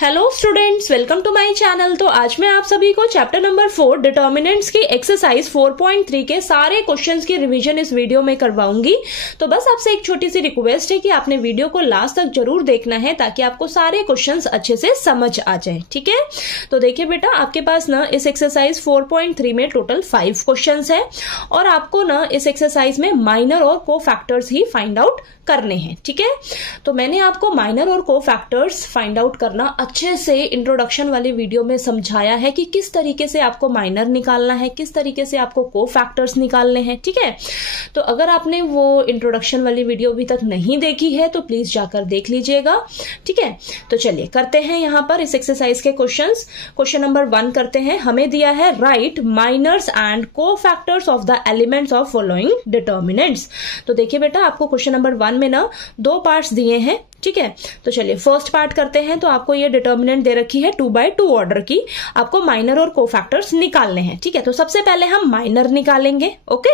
Hello students, welcome to my channel. तो आज मैं आप सभी को चैप्टर नंबर 4 डिटर्मिनेंट्स की एक्सरसाइज 4.3 के सारे क्वेश्चंस की रिवीजन इस वीडियो में करवाऊंगी। तो बस आपसे एक छोटी सी रिक्वेस्ट है कि आपने वीडियो को लास्ट तक जरूर देखना है ताकि आपको सारे क्वेश्चंस अच्छे से समझ आ जाए। ठीक है, तो देखिए बेटा, आपके पास ना इस एक्सरसाइज 4.3 में टोटल 5 क्वेश्चन है और आपको ना इस एक्सरसाइज में माइनर और को फैक्टर्स ही फाइंड आउट करने हैं। ठीक है, तो मैंने आपको माइनर और को फैक्टर्स फाइंड आउट करना अच्छे से इंट्रोडक्शन वाली वीडियो में समझाया है कि किस तरीके से आपको माइनर निकालना है, किस तरीके से आपको को फैक्टर्स निकालने हैं। ठीक है, तो अगर आपने वो इंट्रोडक्शन वाली वीडियो अभी तक नहीं देखी है तो प्लीज जाकर देख लीजिएगा। ठीक है, तो चलिए करते हैं यहां पर इस एक्सरसाइज के क्वेश्चंस। क्वेश्चन नंबर 1 करते हैं। हमें दिया है राइट माइनर्स एंड को factors of the elements of following determinants. तो देखिए बेटा, आपको क्वेश्चन नंबर 1 में ना 2 पार्ट्स दिए हैं। ठीक है, तो चलिए फर्स्ट पार्ट करते हैं। तो आपको ये डिटर्मिनेंट दे रखी है 2/2 ऑर्डर की, आपको माइनर और कोफैक्टर्स निकालने हैं। ठीक है, तो सबसे पहले हम माइनर निकालेंगे। ओके,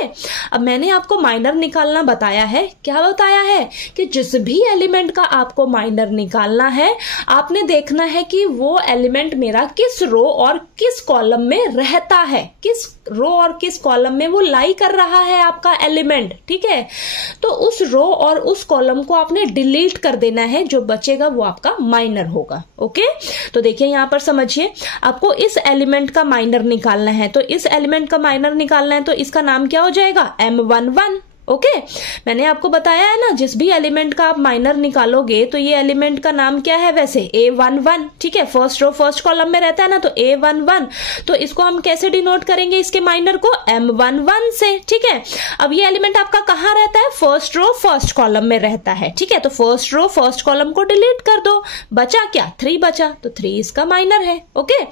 अब मैंने आपको माइनर निकालना बताया है। क्या बताया है कि जिस भी एलिमेंट का आपको माइनर निकालना है, आपने देखना है कि वो एलिमेंट मेरा किस रो और किस कॉलम में रहता है, किस रो और किस कॉलम में वो लाई कर रहा है आपका एलिमेंट। ठीक है, तो उस रो और उस कॉलम को आपने डिलीट कर देना है, जो बचेगा वो आपका माइनर होगा। ओके, तो देखिए यहां पर समझिए, आपको इस एलिमेंट का माइनर निकालना है। तो इस एलिमेंट का माइनर निकालना है तो इसका नाम क्या हो जाएगा, M11। ओके, मैंने आपको बताया है ना, जिस भी एलिमेंट का आप माइनर निकालोगे तो ये एलिमेंट का नाम क्या है वैसे, A11। ठीक है, फर्स्ट रो फर्स्ट कॉलम में रहता है ना, तो A11। तो इसको हम कैसे डिनोट करेंगे, इसके माइनर को M11 से। ठीक है, अब ये एलिमेंट आपका कहां रहता है, फर्स्ट रो फर्स्ट कॉलम में रहता है। ठीक है, तो फर्स्ट रो फर्स्ट कॉलम को डिलीट कर दो, बचा क्या, 3 बचा, तो 3 इसका माइनर है। ओके,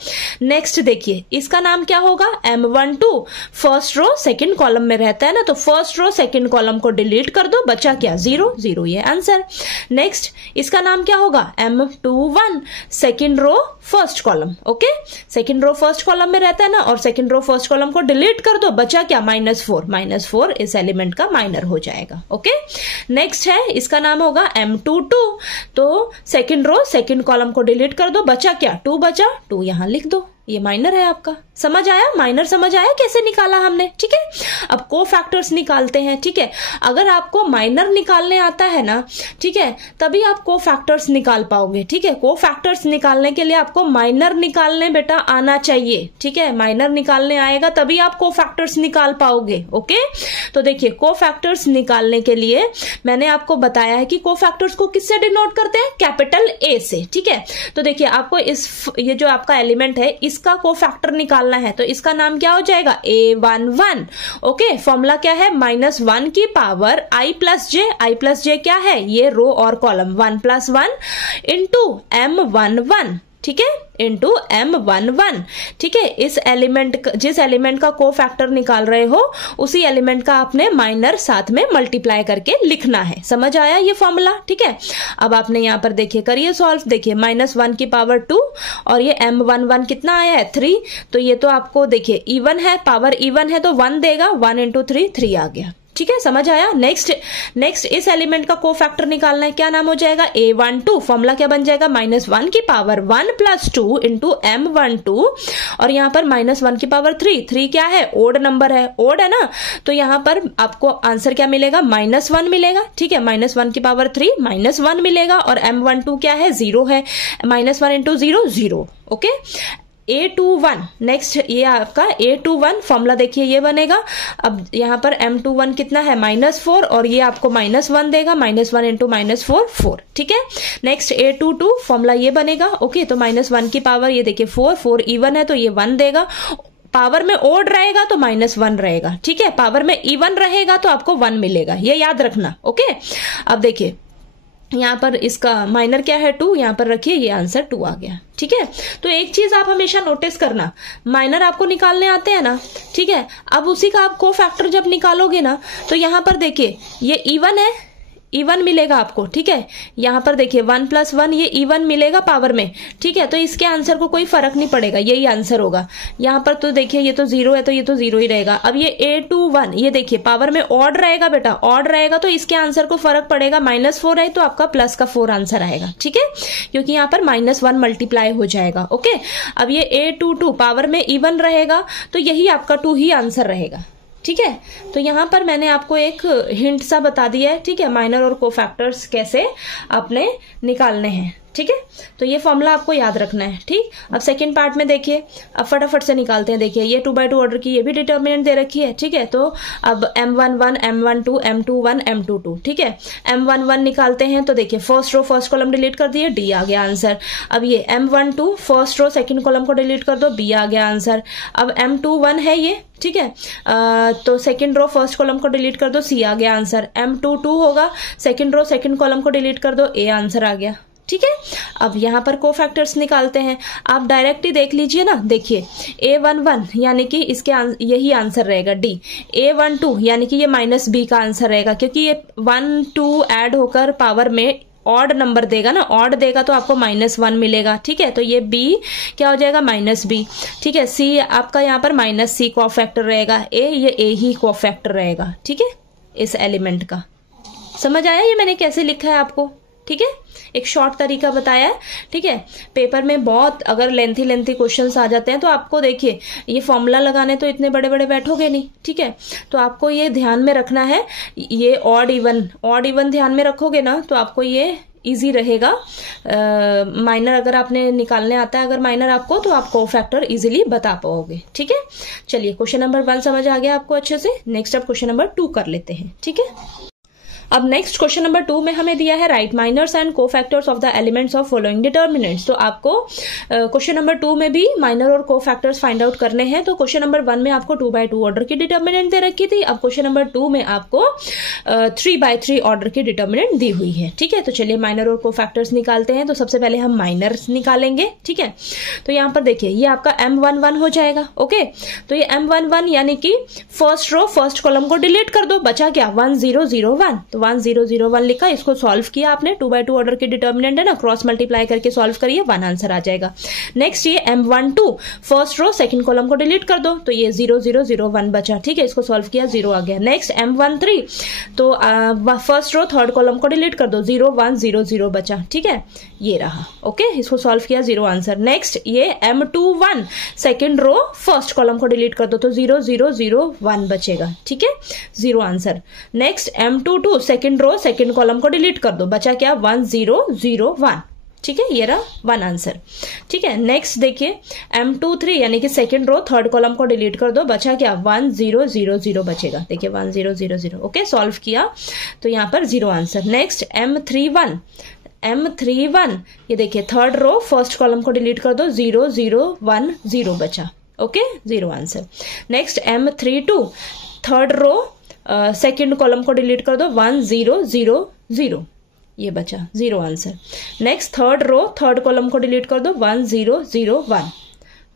नेक्स्ट देखिए, इसका नाम क्या होगा, M12। फर्स्ट रो सेकेंड कॉलम में रहता है ना, तो फर्स्ट रो सेकेंड कॉलम को डिलीट कर दो, बचा क्या, 0 0, ये आंसर। नेक्स्ट इसका नाम क्या होगा, M21। Second row first column. Okay, second row first column में रहता है ना, और सेकेंड रो फर्स्ट कॉलम को डिलीट कर दो, बचा क्या, -4। -4 इस एलिमेंट का माइनर हो जाएगा। ओके, नेक्स्ट है, इसका नाम होगा M22। तो सेकेंड रो सेकेंड कॉलम को डिलीट कर दो, बचा क्या, 2 बचा, 2 यहां लिख दो, ये माइनर है आपका। समझ आया, माइनर समझ आया कैसे निकाला हमने। ठीक है, अब को फैक्टर्स निकालते हैं। ठीक है, अगर आपको माइनर निकालने आता है ना, ठीक है, तभी आप को फैक्टर्स निकाल पाओगे। ठीक है, को फैक्टर्स निकालने के लिए आपको माइनर निकालने बेटा आना चाहिए। ठीक है, माइनर निकालने आएगा तभी आप को फैक्टर्स निकाल पाओगे। ओके, तो देखिए को फैक्टर्स निकालने के लिए मैंने आपको बताया है कि को फैक्टर्स को किससे डिनोट करते हैं, कैपिटल A से। ठीक है, तो देखिए आपको ये जो आपका एलिमेंट है इसका को फैक्टर निकालना है, तो इसका नाम क्या हो जाएगा, A11। ओके, फॉर्मूला क्या है, -1 की पावर I प्लस जे क्या है, ये रो और कॉलम, 1 + 1 इंटू M11। ठीक है, इंटू M11। ठीक है, इस एलिमेंट, जिस एलिमेंट का को फैक्टर निकाल रहे हो उसी एलिमेंट का आपने माइनर साथ में मल्टीप्लाई करके लिखना है। समझ आया ये फॉर्मूला। ठीक है, अब आपने यहां पर देखिए करिए सॉल्व। देखिए -1 की पावर 2 और ये M11 कितना आया है, 3। तो ये तो आपको देखिए इवन है, पावर इवन है तो 1 देगा, 1 × 3 3 आ गया। ठीक है, समझ आया। नेक्स्ट इस एलिमेंट का को फैक्टर निकालना है, क्या नाम हो जाएगा, A12। फॉर्मूला क्या बन जाएगा, -1 की पावर 1 + 2 इंटू M12 और यहां पर -1 की पावर 3 क्या है, ओड नंबर है, ओड है ना, तो यहां पर आपको आंसर क्या मिलेगा, -1 मिलेगा। ठीक है, -1 की पावर 3 -1 मिलेगा और M12 क्या है, 0 है, -1 × 0 0। Okay, A21। नेक्स्ट ये आपका A21 फॉर्मूला देखिए ये बनेगा। अब यहाँ पर M21 कितना है, -4 और ये आपको -1 देगा, -1 × -4 4। ठीक है, नेक्स्ट A22 फॉर्मूला ये बनेगा। ओके, तो -1 की पावर ये देखिए 4 इवन है तो ये 1 देगा, पावर में ओड रहेगा तो -1 रहेगा। ठीक है, पावर में इवन रहेगा तो आपको 1 मिलेगा, ये याद रखना। ओके, अब देखिए यहाँ पर इसका माइनर क्या है, 2, यहाँ पर रखिए, ये आंसर 2 आ गया। ठीक है, तो एक चीज आप हमेशा नोटिस करना, माइनर आपको निकालने आते हैं ना, ठीक है, अब उसी का आप को फैक्टर जब निकालोगे ना, तो यहाँ पर देखिए ये इवन है, इवन मिलेगा आपको, ठीक है। यहाँ पर देखिए 1 + 1 ये इवन मिलेगा पावर में, ठीक है। तो इसके आंसर को कोई फर्क नहीं पड़ेगा, यही आंसर होगा। यहाँ पर तो देखिए ये तो 0 है तो ये तो 0 ही रहेगा। अब ये A21 ये देखिए पावर में ऑड रहेगा बेटा, ऑड रहेगा तो इसके आंसर को फर्क पड़ेगा। -4 है तो आपका प्लस का 4 आंसर आएगा, ठीक है, क्योंकि यहाँ पर -1 मल्टीप्लाई हो जाएगा। ओके, अब ये A22 पावर में इवन रहेगा तो यही आपका 2 ही आंसर रहेगा, ठीक है। तो यहाँ पर मैंने आपको एक हिंट सा बता दिया है, ठीक है, माइनर और कोफैक्टर्स कैसे आपने निकालने हैं, ठीक है। तो ये फॉर्मूला आपको याद रखना है, ठीक। अब सेकंड पार्ट में देखिए, अब फटाफट से निकालते हैं। देखिए ये 2/2 ऑर्डर की ये भी डिटर्मिनेंट दे रखी है, ठीक है। तो अब M11, M12, M21, M22, ठीक है। M11 निकालते हैं तो देखिए first row first column delete कर दिए, D आ गया आंसर। अब ये M12 first row second column को डिलीट कर दो, B आ गया आंसर। अब M21 है ये, ठीक है, तो सेकंड रो फर्स्ट कॉलम को डिलीट कर दो, C आ गया आंसर। M22 होगा सेकंड रो सेकंड कॉलम को डिलीट कर दो, A आंसर आ गया, ठीक है। अब यहाँ पर कोफैक्टर्स निकालते हैं, आप डायरेक्ट ही देख लीजिए ना। देखिए A11 यानी कि इसके यही आंसर रहेगा D। A12 यानी कि ये -B का आंसर रहेगा, क्योंकि ये 1 2 ऐड होकर पावर में ऑड नंबर देगा ना, ऑड देगा तो आपको -1 मिलेगा, ठीक है। तो ये B क्या हो जाएगा -B, ठीक है। C आपका यहाँ पर -C कोफैक्टर रहेगा, ये A ही कोफैक्टर रहेगा, ठीक है, इस एलिमेंट का। समझ आया ये मैंने कैसे लिखा है आपको, ठीक है, एक शॉर्ट तरीका बताया है, ठीक है। पेपर में बहुत अगर लेंथी क्वेश्चंस आ जाते हैं तो आपको देखिए ये फॉर्मूला लगाने तो इतने बड़े बड़े बैठोगे नहीं, ठीक है। तो आपको ये ध्यान में रखना है, ये ऑड इवन ध्यान में रखोगे ना तो आपको ये इजी रहेगा। माइनर अगर आपने निकालने आता है, अगर माइनर आपको, तो आप कोफैक्टर इजीली बता पाओगे, ठीक है। चलिए क्वेश्चन नंबर 1 समझ आ गया आपको अच्छे से। नेक्स्ट अब क्वेश्चन नंबर 2 कर लेते हैं, ठीक है। अब नेक्स्ट क्वेश्चन नंबर 2 में हमें दिया है write minors and cofactors of the elements of following determinants. तो आपको क्वेश्चन नंबर 2 में भी माइनर और कोफैक्टर्स फाइंड आउट करने हैं। तो क्वेश्चन नंबर 1 में आपको 2/2 ऑर्डर की डिटर्मिनेंट दे रखी थी, अब क्वेश्चन नंबर 2 में आपको 3/3 ऑर्डर की डिटर्मिनेंट दी हुई है, ठीक है। तो चलिए माइनर और कोफैक्टर्स निकालते हैं। तो सबसे पहले हम माइनर्स निकालेंगे, ठीक है। तो यहाँ पर देखिए ये आपका M11 हो जाएगा, ओके। तो ये M11 यानी कि फर्स्ट रो फर्स्ट कॉलम को डिलीट कर दो, बचा क्या 1001, तो 1001 लिखा, इसको सॉल्व किया आपने, 2/2 ऑर्डर की डिटर्मिनेंट है ना, क्रॉस मल्टीप्लाई करके सॉल्व करिए, 1 आंसर आ जाएगा। नेक्स्ट ये M12 first row second column को डिलीट कर दो, तो ये 0001 बचा, ठीक है, इसको सॉल्व किया, 0 आ गया। नेक्स्ट M13 तो फर्स्ट रो थर्ड कॉलम को डिलीट कर दो, 0100 बचा, ठीक है, ये रहा, ओके, इसको सॉल्व किया, 0 आंसर। नेक्स्ट ये M21 second row first column को डिलीट कर दो, तो 0001 बचेगा, ठीक है, 0 answer. Next M22 second row second column को डिलीट कर दो, बचा क्या 1001, ठीक है, ये रहा 1 आंसर, ठीक है। नेक्स्ट देखिए M23 यानी कि सेकंड रो थर्ड कॉलम को डिलीट कर दो, बचा क्या 1000 बचेगा, देखिए 1000, ओके, सॉल्व किया तो यहाँ पर 0 आंसर। नेक्स्ट M31 ये देखिए थर्ड रो फर्स्ट कॉलम को डिलीट कर दो, 0010 बचा, okay, 0 answer. Next M32 third row second column को डिलीट कर दो, 1000 ये बचा, 0 answer. Next third row third column को डिलीट कर दो,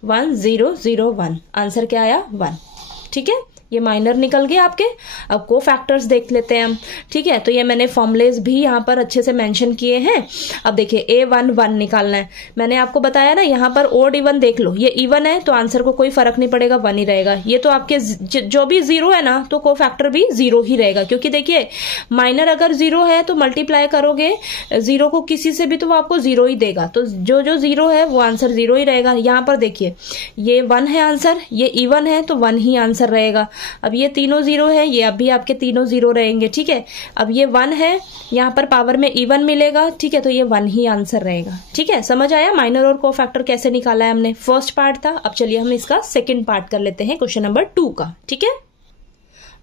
1001 आंसर क्या आया 1, ठीक है। ये माइनर निकल गए आपके। अब को फैक्टर्स देख लेते हैं हम, ठीक है। तो ये मैंने फॉर्मुलेज भी यहाँ पर अच्छे से मेंशन किए हैं। अब देखिए A11 निकालना है, मैंने आपको बताया ना, यहाँ पर ओड इवन देख लो, ये इवन है तो आंसर को कोई फर्क नहीं पड़ेगा, 1 ही रहेगा। ये तो आपके जो भी 0 है ना, तो को फैक्टर भी 0 ही रहेगा, क्योंकि देखिए माइनर अगर 0 है तो मल्टीप्लाई करोगे 0 को किसी से भी तो वो आपको 0 ही देगा, तो जो 0 है वो आंसर 0 ही रहेगा। यहाँ पर देखिए ये 1 है आंसर, ये इवन है तो 1 ही आंसर रहेगा। अब ये तीनों 0 है, ये अभी आपके तीनों 0 रहेंगे, ठीक है। अब ये 1 है, यहाँ पर पावर में इवन मिलेगा, ठीक है, तो ये 1 ही आंसर रहेगा, ठीक है। समझ आया माइनर और कोफैक्टर कैसे निकाला है हमने, फर्स्ट पार्ट था। अब चलिए हम इसका सेकंड पार्ट कर लेते हैं, क्वेश्चन नंबर 2 का, ठीक है।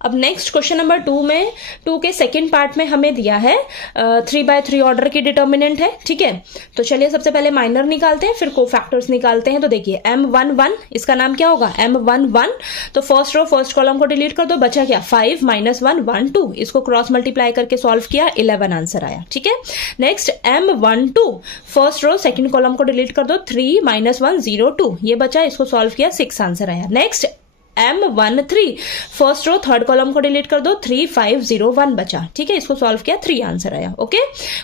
अब नेक्स्ट क्वेश्चन नंबर 2 में 2 के सेकंड पार्ट में हमें दिया है 3/3 ऑर्डर की डिटर्मिनेंट है, ठीक है। तो चलिए सबसे पहले माइनर निकालते हैं, फिर कोफैक्टर्स निकालते हैं। तो देखिए M11 इसका नाम क्या होगा, M11 तो फर्स्ट रो फर्स्ट कॉलम को डिलीट कर दो, बचा क्या 5 - 1 1 2, इसको क्रॉस मल्टीप्लाई करके सॉल्व किया, 11 आंसर आया, ठीक है। Next M12 first row second column को डिलीट कर दो, 3 - 1 0 2, ये बचा, इसको सॉल्व किया, 6 आंसर आया। Next M13, first row third column को डिलीट कर दो, 3501 बचा। ठीक है, इसको सॉल्व किया, 3 आंसर आया। ओके,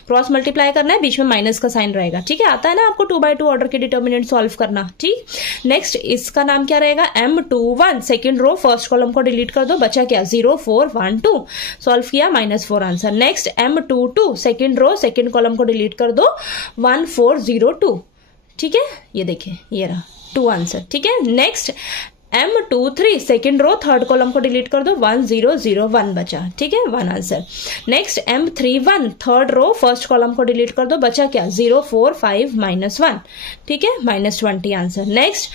क्रॉस मल्टीप्लाई करना है, बीच में माइनस का साइन रहेगा। ठीक है, आता है ना आपको 2x2 ऑर्डर के डिटर्मिनेंट सॉल्व करना। ठीक, नेक्स्ट इसका नाम क्या रहेगा, M21, second row first column को डिलीट कर दो, बचा क्या 0412, सॉल्व किया, -4 answer. Next M22, second row second column को डिलीट कर दो, 1402। ठीक है, ये देखिए ये रहा 2 आंसर। ठीक है, next M23, second row third column को डिलीट कर दो, 1001 बचा। ठीक है, 1 answer. Next M31, third row first column को डिलीट कर दो, बचा क्या 045 -1। ठीक है, -20 answer. Next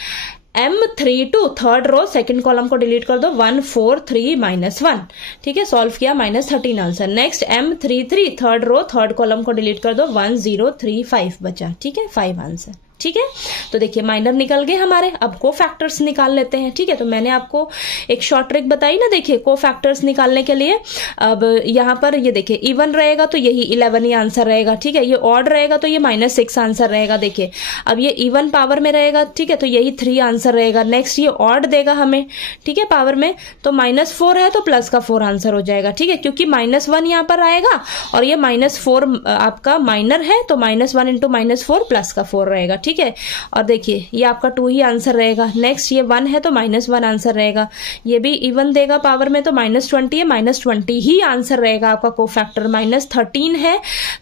M32, third row second column को डिलीट कर दो, 143 -1। ठीक है, सॉल्व किया, -13 answer. Next M33, third row third column को डिलीट कर दो, 1035 बचा। ठीक है, 5 आंसर। ठीक है, तो देखिए माइनर निकल गए हमारे। अब को फैक्टर्स निकाल लेते हैं। ठीक है, तो मैंने आपको एक शॉर्ट ट्रिक बताई ना, देखिए को फैक्टर्स निकालने के लिए। अब यहाँ पर ये देखिए इवन रहेगा तो यही 11 ही आंसर रहेगा। ठीक है, ये ऑड रहेगा तो ये -6 आंसर रहेगा। देखिए अब ये इवन पावर में रहेगा, ठीक है, तो यही 3 आंसर रहेगा। नेक्स्ट ये ऑड देगा हमें, ठीक है, पावर में, तो -4 है तो प्लस का 4 आंसर हो जाएगा। ठीक है, क्योंकि -1 यहाँ पर आएगा और ये -4 आपका माइनर है, तो -1 × -4 प्लस का 4 रहेगा। ठीक है, और देखिए ये आपका 2 ही आंसर रहेगा। नेक्स्ट ये 1 है तो -1 आंसर रहेगा। ये भी इवन देगा पावर में तो -20 है, -20 ही आंसर रहेगा आपका कोफैक्टर। -13 है,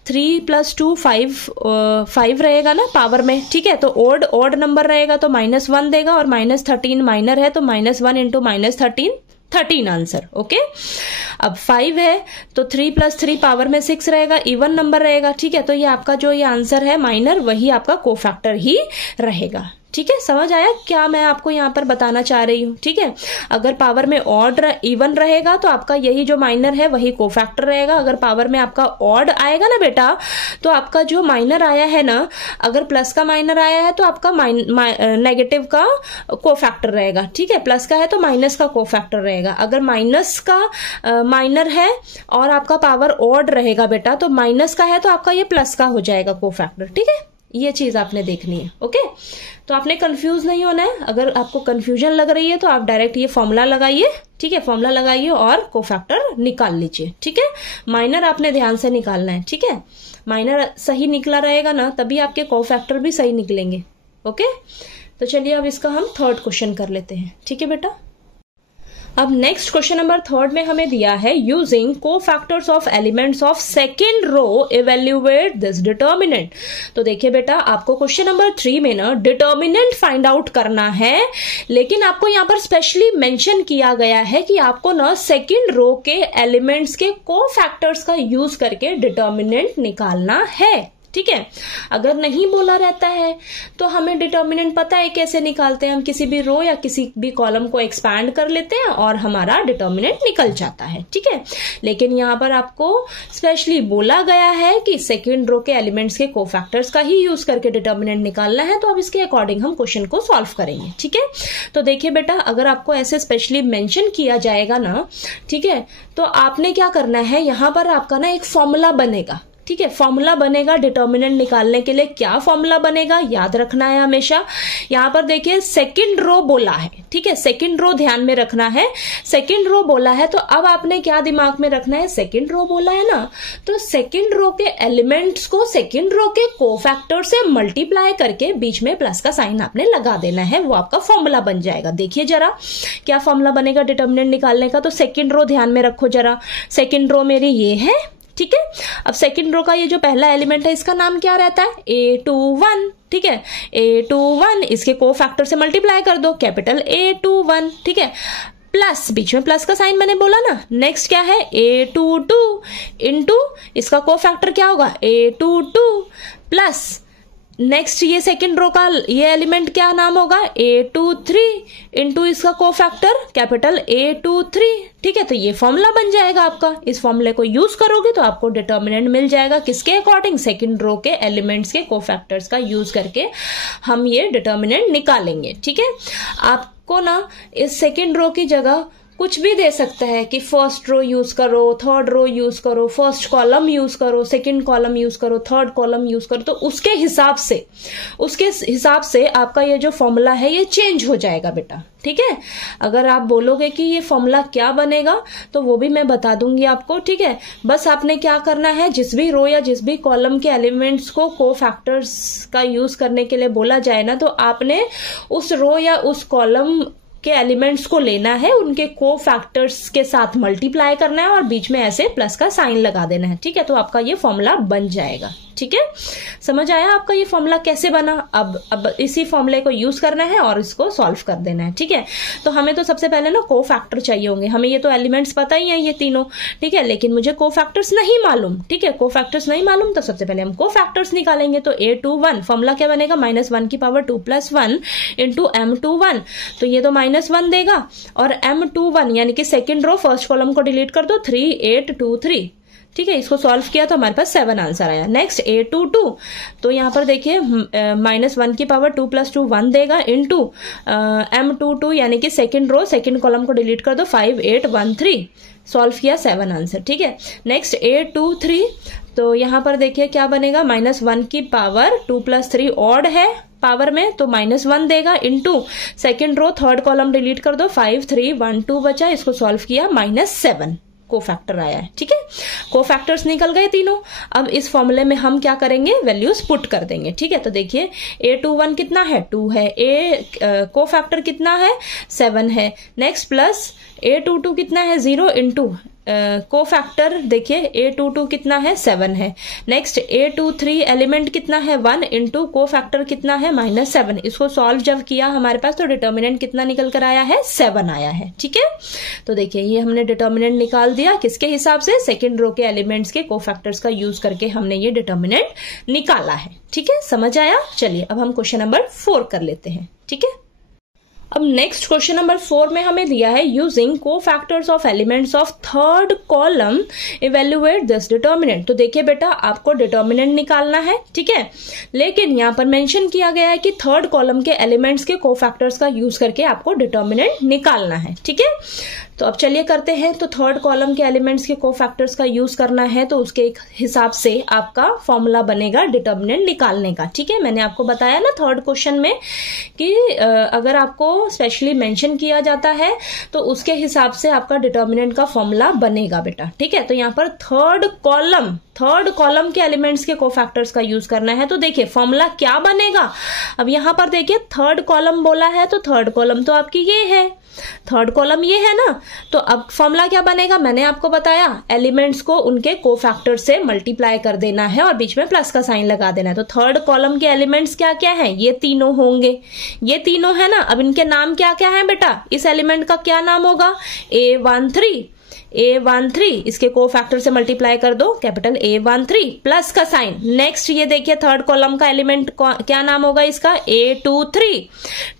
3 + 2 5 रहेगा ना पावर में। ठीक है, तो ओड नंबर रहेगा तो -1 देगा, और -13 माइनर है तो -1 × -13 आंसर। ओके, अब 5 है तो 3 + 3 पावर में 6 रहेगा, इवन नंबर रहेगा। ठीक है, तो ये आपका जो ये आंसर है माइनर, वही आपका कोफैक्टर ही रहेगा। ठीक है, समझ आया क्या मैं आपको यहाँ पर बताना चाह रही हूँ। ठीक है, अगर पावर में ऑड इवन रहेगा तो आपका यही जो माइनर है वही कोफैक्टर रहेगा। अगर पावर में आपका ऑड आएगा ना बेटा, तो आपका जो माइनर आया है ना, अगर प्लस का माइनर आया है तो आपका नेगेटिव का कोफैक्टर रहेगा। ठीक है, प्लस का है तो माइनस का कोफैक्टर रहेगा। अगर माइनस का माइनर है और आपका पावर ऑड रहेगा बेटा, तो माइनस का है तो आपका ये प्लस का हो जाएगा कोफैक्टर। ठीक है, ये चीज आपने देखनी है। ओके, तो आपने कंफ्यूज नहीं होना है। अगर आपको कंफ्यूजन लग रही है तो आप डायरेक्ट ये फॉर्मूला लगाइए। ठीक है, फॉर्मूला लगाइए और कोफैक्टर निकाल लीजिए। ठीक है, माइनर आपने ध्यान से निकालना है। ठीक है, माइनर सही निकला रहेगा ना, तभी आपके कोफैक्टर भी सही निकलेंगे। ओके, तो चलिए अब इसका हम थर्ड क्वेश्चन कर लेते हैं। ठीक है बेटा, अब नेक्स्ट क्वेश्चन नंबर 3 में हमें दिया है, using cofactors of elements of second row evaluate this determinant. तो देखिए बेटा, आपको क्वेश्चन नंबर 3 में ना डिटर्मिनेंट फाइंड आउट करना है, लेकिन आपको यहाँ पर स्पेशली मेंशन किया गया है कि आपको ना सेकेंड रो के एलिमेंट्स के कोफैक्टर्स का यूज करके डिटर्मिनेंट निकालना है। ठीक है, अगर नहीं बोला रहता है तो हमें डिटर्मिनेंट पता है कैसे निकालते हैं। हम किसी भी रो या किसी भी कॉलम को एक्सपैंड कर लेते हैं और हमारा डिटर्मिनेंट निकल जाता है। ठीक है, लेकिन यहाँ पर आपको स्पेशली बोला गया है कि सेकेंड रो के एलिमेंट्स के कोफैक्टर्स का ही यूज करके डिटर्मिनेंट निकालना है। तो अब इसके अकॉर्डिंग हम क्वेश्चन को सॉल्व करेंगे। ठीक है, तो देखिए बेटा, अगर आपको ऐसे स्पेशली मेंशन किया जाएगा ना, ठीक है, तो आपने क्या करना है, यहाँ पर आपका ना एक फॉर्मूला बनेगा। ठीक है, फॉर्मूला बनेगा डिटर्मिनेंट निकालने के लिए। क्या फॉर्मूला बनेगा याद रखना है हमेशा। यहां पर देखिए सेकंड रो बोला है। ठीक है, सेकंड रो ध्यान में रखना है। सेकंड रो बोला है तो अब आपने क्या दिमाग में रखना है, सेकंड रो बोला है ना, तो सेकंड रो के एलिमेंट्स को सेकंड रो के कोफैक्टर से मल्टीप्लाई करके बीच में प्लस का साइन आपने लगा देना है, वो आपका फॉर्मूला बन जाएगा। देखिए जरा क्या फॉर्मूला बनेगा डिटर्मिनेंट निकालने का। तो सेकंड रो ध्यान में रखो जरा, सेकंड रो मेरी ये है। ठीक है, अब सेकंड रो का ये जो पहला एलिमेंट है इसका नाम क्या रहता है, A21। ठीक है, A21 इसके कोफैक्टर से मल्टीप्लाई कर दो, कैपिटल A21। ठीक है, प्लस बीच में प्लस का साइन मैंने बोला ना। नेक्स्ट क्या है, A22 इंटू इसका कोफैक्टर क्या होगा, A22 प्लस नेक्स्ट ये सेकंड रो का ये एलिमेंट क्या नाम होगा, A23 इंटू इसका कोफैक्टर कैपिटल A23। ठीक है, तो ये फॉर्मूला बन जाएगा आपका। इस फॉर्मूले को यूज करोगे तो आपको डिटर्मिनेंट मिल जाएगा। किसके अकॉर्डिंग, सेकंड रो के एलिमेंट्स के कोफैक्टर्स का यूज करके हम ये डिटर्मिनेंट निकालेंगे। ठीक है, आपको ना इस सेकंड रो की जगह कुछ भी दे सकता है कि फर्स्ट रो यूज करो, थर्ड रो यूज करो, फर्स्ट कॉलम यूज करो, सेकंड कॉलम यूज करो, थर्ड कॉलम यूज करो, तो उसके हिसाब से आपका ये जो फॉर्मूला है ये चेंज हो जाएगा बेटा। ठीक है, अगर आप बोलोगे कि ये फॉर्मूला क्या बनेगा तो वो भी मैं बता दूंगी आपको। ठीक है, बस आपने क्या करना है, जिस भी रो या जिस भी कॉलम के एलिमेंट्स को कोफैक्टर्स का यूज करने के लिए बोला जाए ना, तो आपने उस रो या उस कॉलम के एलिमेंट्स को लेना है, उनके कोफैक्टर्स के साथ मल्टीप्लाई करना है और बीच में ऐसे प्लस का साइन लगा देना है। ठीक है, तो आपका ये फॉर्मूला बन जाएगा। ठीक है, समझ आया आपका ये फॉर्मूला कैसे बना। अब इसी फॉर्मूले को यूज करना है और इसको सॉल्व कर देना है। ठीक है, तो हमें तो सबसे पहले ना कोफैक्टर चाहिए होंगे। हमें ये तो एलिमेंट्स पता ही है ये तीनों, ठीक है, लेकिन मुझे कोफैक्टर्स नहीं मालूम। ठीक है, कोफैक्टर्स नहीं मालूम तो सबसे पहले हम कोफैक्टर्स निकालेंगे। तो a21 फॉर्मूला क्या बनेगा, -1 की पावर 2 + 1 इंटू m21, तो ये तो -1 देगा, और m21 यानी कि सेकेंड रो फर्स्ट कॉलम को डिलीट कर दो, 3 8 2 3। ठीक है, इसको सॉल्व किया तो हमारे पास 7 आंसर आया। नेक्स्ट a22, तो यहाँ पर देखिए -1 की पावर 2 + 2 1 देगा, इंटू m22 यानी कि सेकेंड रो सेकेंड कॉलम को डिलीट कर दो, 5 8 1 3, सॉल्व किया 7 आंसर। ठीक है, नेक्स्ट a23, तो यहाँ पर देखिए क्या बनेगा, -1 की पावर 2 + 3 ऑड है पावर में, तो -1 देगा, into second row third column delete कर दो, 5 3 1 2 बचा, इसको सॉल्व किया -7 कोफैक्टर आया है। ठीक है, कोफैक्टर्स निकल गए तीनों। अब इस फॉर्मूले में हम क्या करेंगे, वैल्यूज पुट कर देंगे। ठीक है, तो देखिए a21 कितना है, 2 है, कोफैक्टर कितना है, 7 है, नेक्स्ट प्लस a22 कितना है, 0 इंटू कोफैक्टर देखिए a22 कितना है, 7 है, नेक्स्ट a23 एलिमेंट कितना है, 1 इंटू कोफैक्टर कितना है, -7। इसको सॉल्व जब किया हमारे पास तो डिटर्मिनेंट कितना निकल कर आया है, 7 आया है। ठीक है, तो देखिए ये हमने डिटर्मिनेंट निकाल दिया किसके हिसाब से, सेकेंड रो के एलिमेंट्स के कोफैक्टर्स का यूज करके हमने ये डिटर्मिनेंट निकाला है। ठीक है, समझ आया। चलिए अब हम क्वेश्चन नंबर 4 कर लेते हैं। ठीक है, अब नेक्स्ट क्वेश्चन नंबर 4 में हमें दिया है using cofactors of elements of third column evaluate this determinant. तो देखिए बेटा आपको डिटर्मिनेंट निकालना है। ठीक है, लेकिन यहाँ पर मेंशन किया गया है कि थर्ड कॉलम के एलिमेंट्स के कोफैक्टर्स का यूज करके आपको डिटर्मिनेंट निकालना है। ठीक है, तो अब चलिए करते हैं। तो थर्ड कॉलम के एलिमेंट्स के कोफैक्टर्स का यूज करना है, तो उसके एक हिसाब से आपका फॉर्मूला बनेगा डिटर्मिनेंट निकालने का। ठीक है, मैंने आपको बताया ना थर्ड क्वेश्चन में कि अगर आपको स्पेशली मेंशन किया जाता है तो उसके हिसाब से आपका डिटर्मिनेंट का फॉर्मूला बनेगा बेटा। ठीक है, तो यहाँ पर थर्ड कॉलम के एलिमेंट्स के कोफैक्टर्स का यूज करना है। तो देखिए फॉर्मूला क्या बनेगा, अब यहाँ पर देखिए थर्ड कॉलम बोला है, तो थर्ड कॉलम तो आपकी ये है, थर्ड कॉलम ये है ना, तो अब फॉर्मूला क्या बनेगा, मैंने आपको बताया एलिमेंट्स को उनके कोफैक्टर से मल्टीप्लाई कर देना है और बीच में प्लस का साइन लगा देना है। तो थर्ड कॉलम के एलिमेंट्स क्या क्या है, ये तीनों होंगे, ये तीनों है ना। अब इनके नाम क्या क्या है बेटा, इस एलिमेंट का क्या नाम होगा, A13, इसके कोफैक्टर से मल्टीप्लाई कर दो, कैपिटल A13 प्लस का साइन। नेक्स्ट ये देखिए थर्ड कॉलम का एलिमेंट क्या नाम होगा इसका, A23।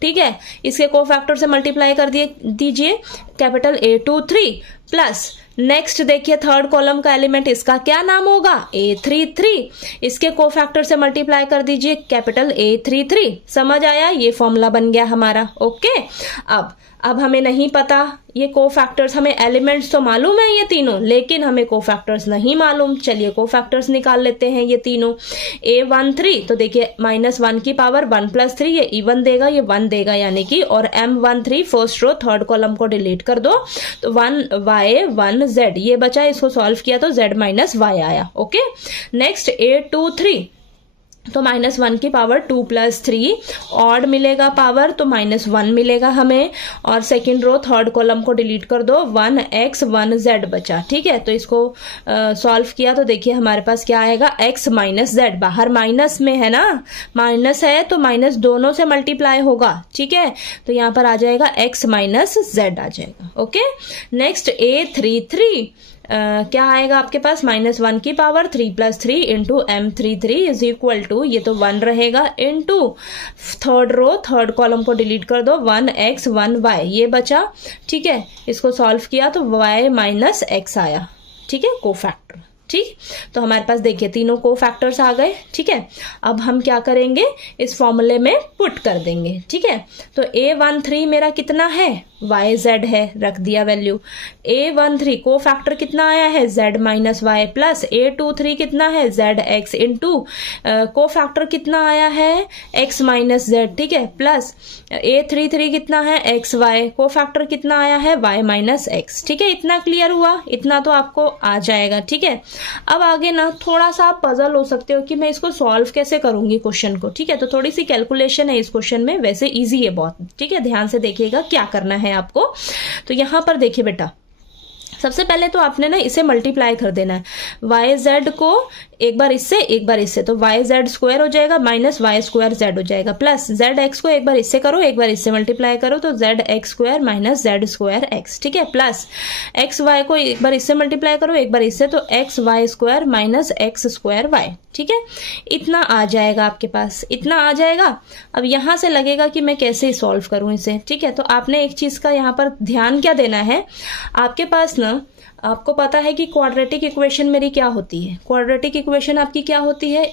ठीक है, इसके कोफैक्टर से मल्टीप्लाई कर दीजिए, कैपिटल A23 प्लस नेक्स्ट देखिए थर्ड कॉलम का एलिमेंट इसका क्या नाम होगा, A33, इसके कोफैक्टर से मल्टीप्लाई कर दीजिए, कैपिटल A33। समझ आया, ये फॉर्मूला बन गया हमारा। ओके, अब हमें नहीं पता ये कोफैक्टर्स, हमें एलिमेंट्स तो मालूम है ये तीनों, लेकिन हमें कोफैक्टर्स नहीं मालूम। चलिए कोफैक्टर्स निकाल लेते हैं ये तीनों। A13 तो देखिए -1 की पावर 1 + 3, ये इवन देगा, ये 1 देगा यानी कि, और M13 first row third column को डिलीट कर दो, तो 1y 1z ये बचा, इसको सॉल्व किया तो z - y आया। ओके, नेक्स्ट A23 तो -1 की पावर 2 + 3 ऑड मिलेगा पावर, तो -1 मिलेगा हमें, और सेकंड रो थर्ड कॉलम को डिलीट कर दो, 1x 1z बचा। ठीक है, तो इसको सॉल्व किया तो देखिए हमारे पास क्या आएगा, x - z, बाहर माइनस में है ना, माइनस है तो माइनस दोनों से मल्टीप्लाई होगा। ठीक है, तो यहाँ पर आ जाएगा x - z आ जाएगा। ओके, नेक्स्ट A33 क्या आएगा आपके पास, -1 की power 3 + 3 into M33 is equal to, ये तो 1 रहेगा, into third row third column को डिलीट कर दो, 1x 1y ये बचा। ठीक है, इसको सॉल्व किया तो y - x आया। ठीक है, कोफैक्टर। ठीक, तो हमारे पास देखिए तीनों को फैक्टर्स आ गए। ठीक है, अब हम क्या करेंगे, इस फॉर्मूले में पुट कर देंगे। ठीक है, तो A13 मेरा कितना है, YZ है, रख दिया वैल्यू। A13 को फैक्टर कितना आया है, Z minus Y, plus A23 कितना है, ZX इंटू को फैक्टर कितना आया है, X माइनस Z। ठीक है, प्लस A33 कितना है, XY, को फैक्टर कितना आया है, Y माइनस X। ठीक है, इतना क्लियर हुआ, इतना तो आपको आ जाएगा। ठीक है, अब आगे ना थोड़ा सा आप पजल हो सकते हो कि मैं इसको सॉल्व कैसे करूंगी क्वेश्चन को। ठीक है, तो थोड़ी सी कैलकुलेशन है इस क्वेश्चन में, वैसे इजी है बहुत। ठीक है, ध्यान से देखिएगा क्या करना है आपको। तो यहां पर देखिए बेटा, सबसे पहले तो आपने ना इसे मल्टीप्लाई कर देना है, YZ को एक बार इससे एक बार इससे, तो YZ स्क्वायर हो जाएगा माइनस वाई स्क्वायर Z हो जाएगा, प्लस ZX को एक बार इससे करो एक बार इससे मल्टीप्लाई करो तो ZX square minus Z square X। ठीक है, प्लस XY को एक बार इससे मल्टीप्लाई करो एक बार इससे, तो XY square minus X square Y। ठीक है, इतना आ जाएगा आपके पास, इतना आ जाएगा। अब यहां से लगेगा कि मैं कैसे सॉल्व करूं इसे। ठीक है, तो आपने एक चीज का यहां पर ध्यान क्या देना है, आपके पास ना, आपको पता है कि क्वाड्रेटिक इक्वेशन मेरी क्या होती है, क्वाड्रेटिक इक्वेशन आपकी क्या होती है,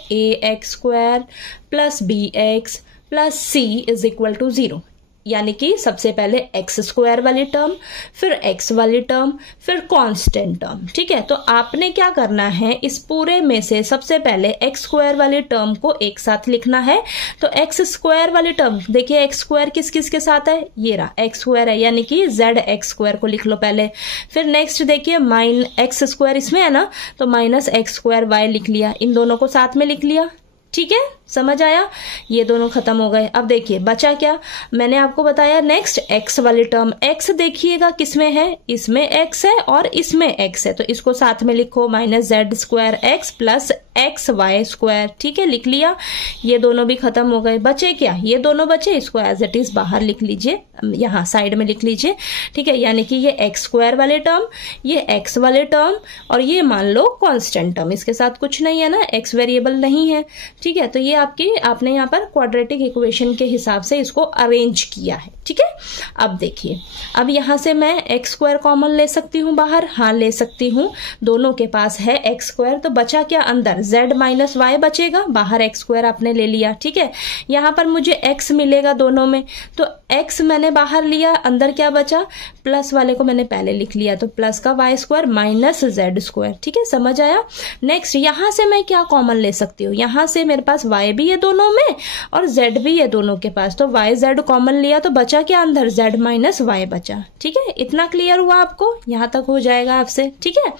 ax square plus bx plus c is equal to 0। यानी कि सबसे पहले एक्स स्क्वायर वाली टर्म, फिर एक्स वाली टर्म, फिर कांस्टेंट टर्म। ठीक है, तो आपने क्या करना है, इस पूरे में से सबसे पहले एक्स स्क्वायर वाली टर्म को एक साथ लिखना है। तो एक्स स्क्वायर वाली टर्म देखिए, एक्स स्क्वायर किस किस के साथ है, ये रहा एक्स स्क्वायर है, यानी कि जेड एक्स स्क्वायर को लिख लो पहले। फिर नेक्स्ट देखिए माइन एक्स स्क्वायर इसमें है ना, तो माइनस एक्स स्क्वायर वाई लिख लिया, इन दोनों को साथ में लिख लिया। ठीक है, समझ आया, ये दोनों खत्म हो गए। अब देखिए बचा क्या, मैंने आपको बताया नेक्स्ट एक्स वाली टर्म, एक्स देखिएगा किसमें है, इसमें एक्स है और इसमें एक्स है, तो इसको साथ में लिखो, minus z square x plus x y square. ठीक है, लिख लिया, ये दोनों भी खत्म हो गए। बचे क्या, ये दोनों बचे, इसको एज इट इज बाहर लिख लीजिए, यहाँ साइड में लिख लीजिए। ठीक है, यानी कि ये एक्स स्क्वायर वाले टर्म, ये एक्स वाले टर्म और ये मान लो कांस्टेंट टर्म, इसके साथ कुछ नहीं है ना, एक्स वेरिएबल नहीं है। ठीक है, तो ये आपने यहाँ पर क्वाड्रेटिक इक्वेशन के हिसाब से इसको अरेंज किया है। ठीक है, अब देखिए, अब यहां से मैं एक्स स्क्वायर कॉमन ले सकती हूँ बाहर, हाँ ले सकती हूँ, दोनों के पास है एक्स स्क्वायर, तो बचा क्या अंदर, जेड माइनस वाई बचेगा, बाहर एक्स स्क्वायर आपने ले लिया। ठीक है, यहां पर मुझे एक्स मिलेगा दोनों में, तो एक्स मैंने बाहर लिया, अंदर क्या बचा, प्लस वाले को मैंने पहले लिख लिया, तो प्लस का y square minus z square. ठीक है, समझ आया। नेक्स्ट यहां से मैं क्या कॉमन ले सकती हूँ, यहां से मेरे पास वाई भी है दोनों में और जेड भी है दोनों के पास, तो वाई जेड कॉमन लिया, तो बचा क्या अंदर, जेड माइनस वाई बचा। ठीक है, इतना क्लियर हुआ आपको, यहां तक हो जाएगा आपसे। ठीक है,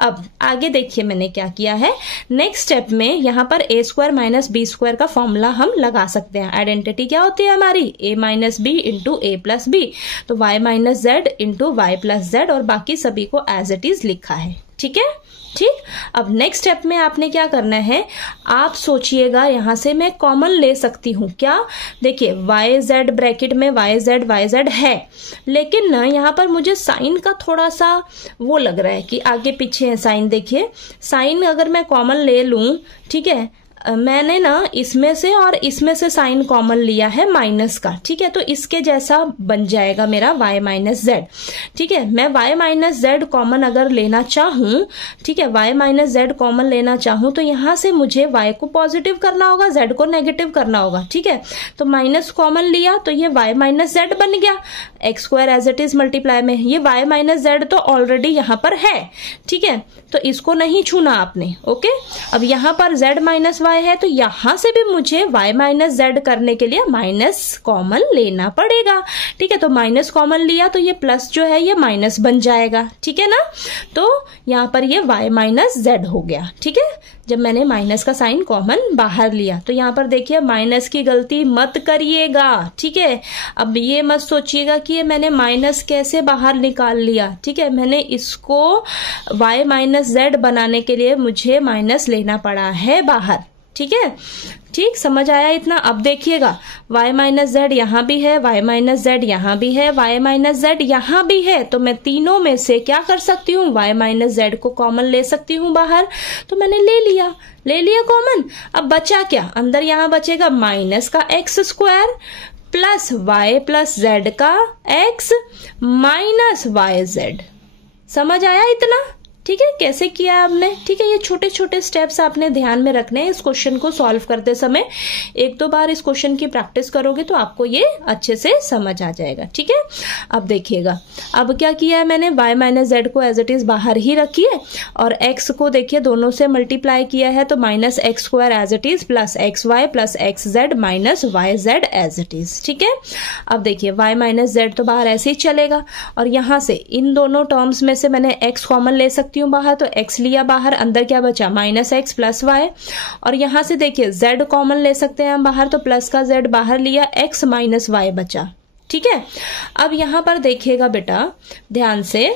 अब आगे देखिए मैंने क्या किया है, नेक्स्ट स्टेप में यहां पर a square minus b square का फॉर्मूला हम लगा सकते हैं। आइडेंटिटी क्या होती है हमारी, a minus b into a plus b, तो y minus z into y plus z, और बाकी सभी को एज इट इज लिखा है। ठीक है, ठीक। अब नेक्स्ट स्टेप में आपने क्या करना है, आप सोचिएगा यहां से मैं कॉमन ले सकती हूं क्या, देखिए वाई जेड ब्रैकेट में वाई जेड है, लेकिन ना यहां पर मुझे साइन का थोड़ा सा वो लग रहा है कि आगे पीछे है साइन। देखिए साइन अगर मैं कॉमन ले लूं, ठीक है, मैंने ना इसमें से और इसमें से साइन कॉमन लिया है माइनस का। ठीक है, तो इसके जैसा बन जाएगा मेरा y माइनस जेड। ठीक है, मैं y माइनस जेड कॉमन अगर लेना चाहूं, ठीक है, y माइनस जेड कॉमन लेना चाहूं, तो यहां से मुझे y को पॉजिटिव करना होगा, z को नेगेटिव करना होगा। ठीक है, तो माइनस कॉमन लिया तो ये y माइनस जेड बन गया, x square as it is multiply में, ये y माइनस जेड तो ऑलरेडी यहां पर है। ठीक है, तो इसको नहीं छूना आपने। ओके, अब यहां पर z माइनस वाई है, तो यहां से भी मुझे y माइनस जेड करने के लिए माइनस कॉमन लेना पड़ेगा। ठीक है, तो माइनस कॉमन लिया तो ये प्लस जो है ये माइनस बन जाएगा। ठीक है ना, तो यहां पर ये y माइनस जेड हो गया। ठीक है, जब मैंने माइनस का साइन कॉमन बाहर लिया, तो यहां पर देखिए माइनस की गलती मत करिएगा। ठीक है, अब ये मत सोचिएगा कि ये मैंने माइनस कैसे बाहर निकाल लिया। ठीक है, मैंने इसको y माइनस जेड बनाने के लिए मुझे माइनस लेना पड़ा है बाहर। ठीक है, ठीक, समझ आया इतना। अब देखिएगा y माइनस जेड यहां भी है, y माइनस जेड यहां भी है, y माइनस जेड यहां भी है, तो मैं तीनों में से क्या कर सकती हूँ, y माइनस जेड को कॉमन ले सकती हूँ बाहर, तो मैंने ले लिया कॉमन। अब बचा क्या, अंदर यहां बचेगा माइनस का x square plus y plus z का एक्स माइनस वाई जेड। समझ आया इतना। ठीक है, कैसे किया है आपने, ठीक है। ये छोटे छोटे स्टेप्स आपने ध्यान में रखने हैं इस क्वेश्चन को सॉल्व करते समय। एक दो बार इस क्वेश्चन की प्रैक्टिस करोगे तो आपको ये अच्छे से समझ आ जाएगा, ठीक है। अब देखिएगा, अब क्या किया है मैंने, y माइनस जेड को एज इट इज बाहर ही रखी है और x को देखिए दोनों से मल्टीप्लाई किया है, तो minus x square as it is plus x y plus x z minus y z as it is, ठीक है। अब देखिए y माइनस जेड तो बाहर ऐसे ही चलेगा और यहां से इन दोनों टर्म्स में से मैंने x कॉमन ले सकती हूँ बाहर, तो x लिया बाहर, अंदर क्या बचा माइनस एक्स प्लस वाई, और यहां से देखिए z कॉमन ले सकते हैं हम बाहर, तो प्लस का z बाहर लिया, x माइनस वाई बचा, ठीक है। अब यहां पर देखिएगा बेटा ध्यान से,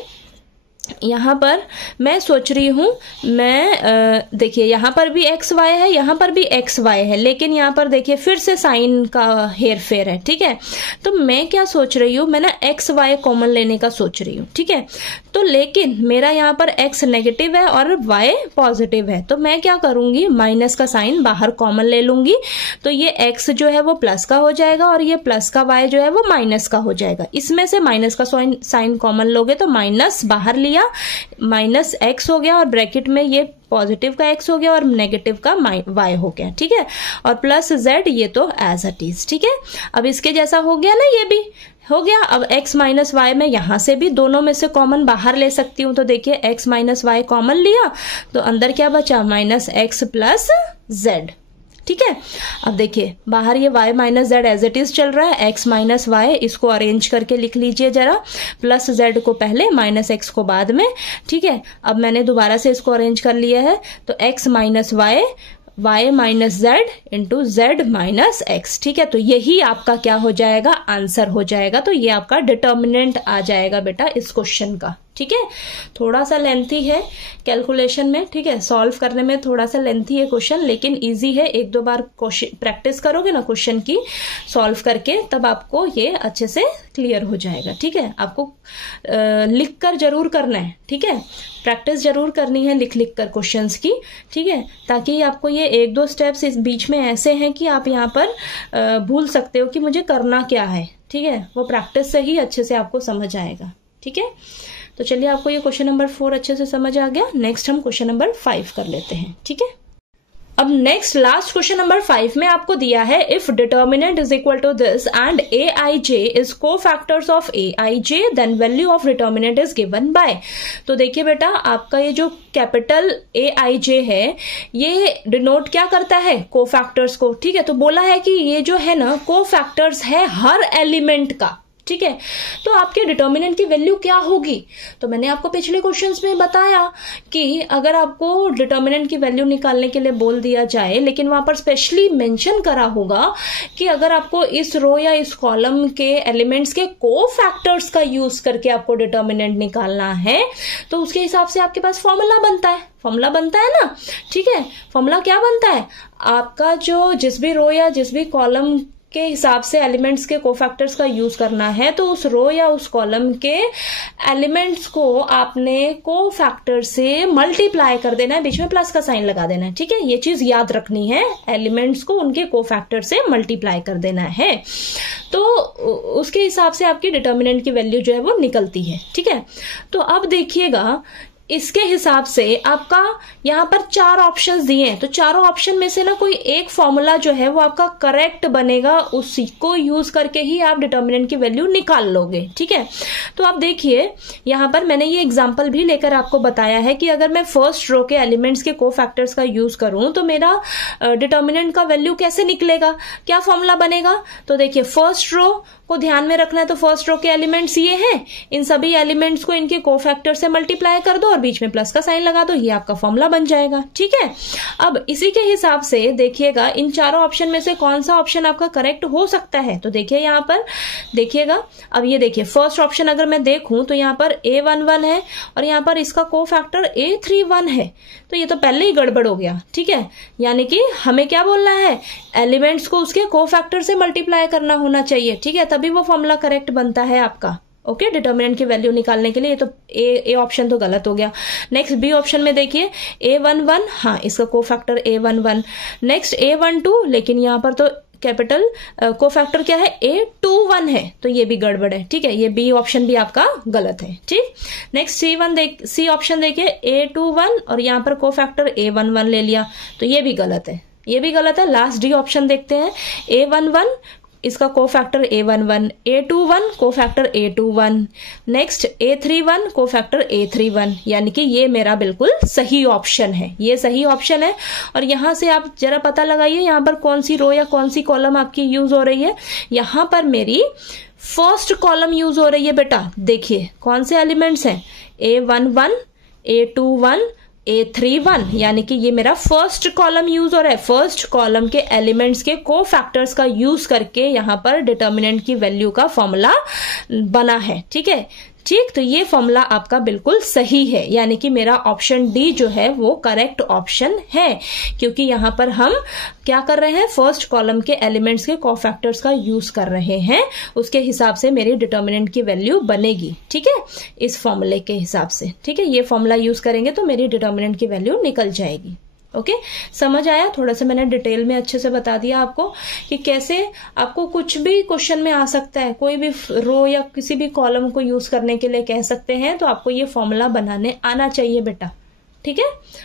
यहां पर मैं सोच रही हूं, मैं देखिए यहां पर भी एक्स वाई है, यहां पर भी एक्स वाई है, लेकिन यहां पर देखिए फिर से साइन का हेर फेर है, ठीक है। तो मैं क्या सोच रही हूं, मैं ना एक्स वाई कॉमन लेने का सोच रही हूं, ठीक है। तो लेकिन मेरा यहाँ पर x नेगेटिव है और y पॉजिटिव है, तो मैं क्या करूंगी, माइनस का साइन बाहर कॉमन ले लूंगी, तो ये x जो है वो प्लस का हो जाएगा और ये प्लस का y जो है वो माइनस का हो जाएगा। इसमें से माइनस का साइन कॉमन लोगे तो माइनस बाहर लिया, माइनस x हो गया और ब्रैकेट में ये पॉजिटिव का x हो गया और नेगेटिव का y हो गया, ठीक है। और प्लस z ये तो एज इट इज, ठीक है। अब इसके जैसा हो गया ना, ये भी हो गया। अब x माइनस वाई में यहां से भी दोनों में से कॉमन बाहर ले सकती हूं, तो देखिए x माइनस वाई कॉमन लिया तो अंदर क्या बचा माइनस एक्स प्लस जेड, ठीक है। अब देखिए बाहर ये y minus z as it is चल रहा है, x माइनस वाई इसको अरेंज करके लिख लीजिए जरा, प्लस z को पहले माइनस x को बाद में, ठीक है। अब मैंने दोबारा से इसको अरेंज कर लिया है, तो x minus y y minus z into z minus x, ठीक है। तो यही आपका क्या हो जाएगा, आंसर हो जाएगा। तो ये आपका डिटर्मिनेंट आ जाएगा बेटा इस क्वेश्चन का, ठीक है। थोड़ा सा लेंथी है कैलकुलेशन में, ठीक है, सॉल्व करने में थोड़ा सा लेंथी है क्वेश्चन, लेकिन इजी है। एक दो बार प्रैक्टिस करोगे ना क्वेश्चन की सॉल्व करके, तब आपको ये अच्छे से क्लियर हो जाएगा, ठीक है। आपको लिख कर जरूर करना है, ठीक है, प्रैक्टिस जरूर करनी है लिख लिख कर क्वेश्चंस की, ठीक है, ताकि आपको ये एक दो स्टेप्स इस बीच में ऐसे हैं कि आप यहाँ पर भूल सकते हो कि मुझे करना क्या है, ठीक है। वो प्रैक्टिस से ही अच्छे से आपको समझ आएगा, ठीक है। तो चलिए आपको ये क्वेश्चन नंबर 4 अच्छे से समझ आ गया। नेक्स्ट हम क्वेश्चन नंबर 5 कर लेते हैं, ठीक है। अब नेक्स्ट लास्ट क्वेश्चन नंबर 5 में आपको दिया है, if determinant is equal to this and a i j is cofactors of a i j then value of determinant is given by. तो देखिए बेटा आपका ये जो कैपिटल ए आई जे है ये डिनोट क्या करता है, को फैक्टर्स को, ठीक है। तो बोला है कि ये जो है ना को फैक्टर्स है हर एलिमेंट का, ठीक है। तो आपके डिटर्मिनेंट की वैल्यू क्या होगी, तो मैंने आपको पिछले क्वेश्चंस में बताया कि अगर आपको डिटर्मिनेंट की वैल्यू निकालने के लिए बोल दिया जाए, लेकिन वहां पर स्पेशली मेंशन करा होगा कि अगर आपको इस रो या इस कॉलम के एलिमेंट्स के को फैक्टर्स का यूज करके आपको डिटर्मिनेंट निकालना है, तो उसके हिसाब से आपके पास फॉर्मूला बनता है ना, ठीक है। फॉर्मूला क्या बनता है, आपका जो जिस भी रो या जिस भी कॉलम के हिसाब से एलिमेंट्स के कोफैक्टर्स का यूज करना है, तो उस रो या उस कॉलम के एलिमेंट्स को आपने कोफैक्टर से मल्टीप्लाई कर देना है, बीच में प्लस का साइन लगा देना है, ठीक है। ये चीज याद रखनी है, एलिमेंट्स को उनके कोफैक्टर से मल्टीप्लाई कर देना है, तो उसके हिसाब से आपकी डिटर्मिनेंट की वैल्यू जो है वो निकलती है, ठीक है। तो अब देखिएगा इसके हिसाब से आपका यहां पर 4 ऑप्शंस दिए हैं, तो चारों ऑप्शन में से ना कोई एक फॉर्मूला जो है वो आपका करेक्ट बनेगा, उसी को यूज करके ही आप डिटर्मिनेंट की वैल्यू निकाल लोगे, ठीक है। तो आप देखिए यहां पर मैंने ये एग्जांपल भी लेकर आपको बताया है कि अगर मैं फर्स्ट रो के एलिमेंट्स के कोफैक्टर्स का यूज करूं तो मेरा डिटर्मिनेंट का वैल्यू कैसे निकलेगा, क्या फॉर्मूला बनेगा। तो देखिए फर्स्ट रो को ध्यान में रखना है, तो फर्स्ट रो के एलिमेंट्स ये हैं, इन सभी एलिमेंट्स को इनके कोफैक्टर से मल्टीप्लाई कर दो और बीच में प्लस का साइन लगा दो, ये आपका फॉर्मूला बन जाएगा, ठीक है। अब इसी के हिसाब से देखिएगा इन चारों ऑप्शन में से कौन सा ऑप्शन आपका करेक्ट हो सकता है। तो देखिए यहां पर देखिएगा, अब ये देखिए फर्स्ट ऑप्शन अगर मैं देखूं तो यहां पर A11 है और यहां पर इसका कोफैक्टर A31 है, तो ये तो पहले ही गड़बड़ हो गया, ठीक है। यानी कि हमें क्या बोलना है, एलिमेंट्स को उसके कोफैक्टर से मल्टीप्लाई करना होना चाहिए, ठीक है, तभी वो फॉर्मूला करेक्ट बनता है आपका, ओके। डिटर्मिनेंट की वैल्यू निकालने के लिए ये तो ए ऑप्शन तो गलत हो गया। नेक्स्ट बी ऑप्शन में देखिए A11, हाँ इसका कोफैक्टर A11, नेक्स्ट A12, लेकिन यहाँ पर तो कैपिटल कोफैक्टर क्या है, A21 है, तो ये भी गड़बड़ है, ठीक है, ये बी ऑप्शन भी आपका गलत है, ठीक। नेक्स्ट सी ऑप्शन देखिए, A21 और यहाँ पर कोफैक्टर A11 ले लिया, तो ये भी गलत है, ये भी गलत है। लास्ट डी ऑप्शन देखते हैं, A11 इसका cofactor A11, A21 cofactor A21, next A31 cofactor A31, यानी कि ये मेरा बिल्कुल सही ऑप्शन है, ये सही ऑप्शन है। और यहां से आप जरा पता लगाइए यहाँ पर कौन सी रो या कौन सी कॉलम आपकी यूज हो रही है। यहाँ पर मेरी फर्स्ट कॉलम यूज हो रही है बेटा, देखिए कौन से एलिमेंट्स हैं, A11, A21, A31, यानी कि ये मेरा फर्स्ट कॉलम यूज हो रहा है। फर्स्ट कॉलम के एलिमेंट्स के कोफैक्टर्स का यूज करके यहाँ पर डिटर्मिनेंट की वैल्यू का फॉर्मूला बना है, ठीक है, ठीक। तो ये फॉर्मूला आपका बिल्कुल सही है, यानी कि मेरा ऑप्शन डी जो है वो करेक्ट ऑप्शन है, क्योंकि यहां पर हम क्या कर रहे हैं, फर्स्ट कॉलम के एलिमेंट्स के कोफैक्टर्स का यूज कर रहे हैं, उसके हिसाब से मेरी डिटर्मिनेंट की वैल्यू बनेगी, ठीक है, इस फॉर्मूले के हिसाब से, ठीक है, ये फॉर्मूला यूज करेंगे तो मेरी डिटर्मिनेंट की वैल्यू निकल जाएगी। ओके, समझ आया? थोड़ा सा मैंने डिटेल में अच्छे से बता दिया आपको कि कैसे आपको कुछ भी क्वेश्चन में आ सकता है, कोई भी रो या किसी भी कॉलम को यूज करने के लिए कह सकते हैं, तो आपको ये फॉर्मूला बनाने आना चाहिए बेटा, ठीक है।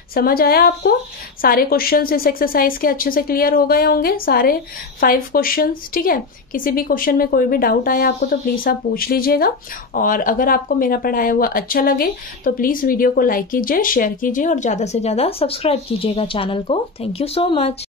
समझ आया आपको? सारे क्वेश्चंस इस एक्सरसाइज के अच्छे से क्लियर हो गए होंगे, सारे 5 क्वेश्चंस, ठीक है। किसी भी क्वेश्चन में कोई भी डाउट आया आपको तो प्लीज आप पूछ लीजिएगा, और अगर आपको मेरा पढ़ाया हुआ अच्छा लगे तो प्लीज वीडियो को लाइक कीजिए, शेयर कीजिए और ज्यादा से ज्यादा सब्सक्राइब कीजिएगा चैनल को। Thank you so much.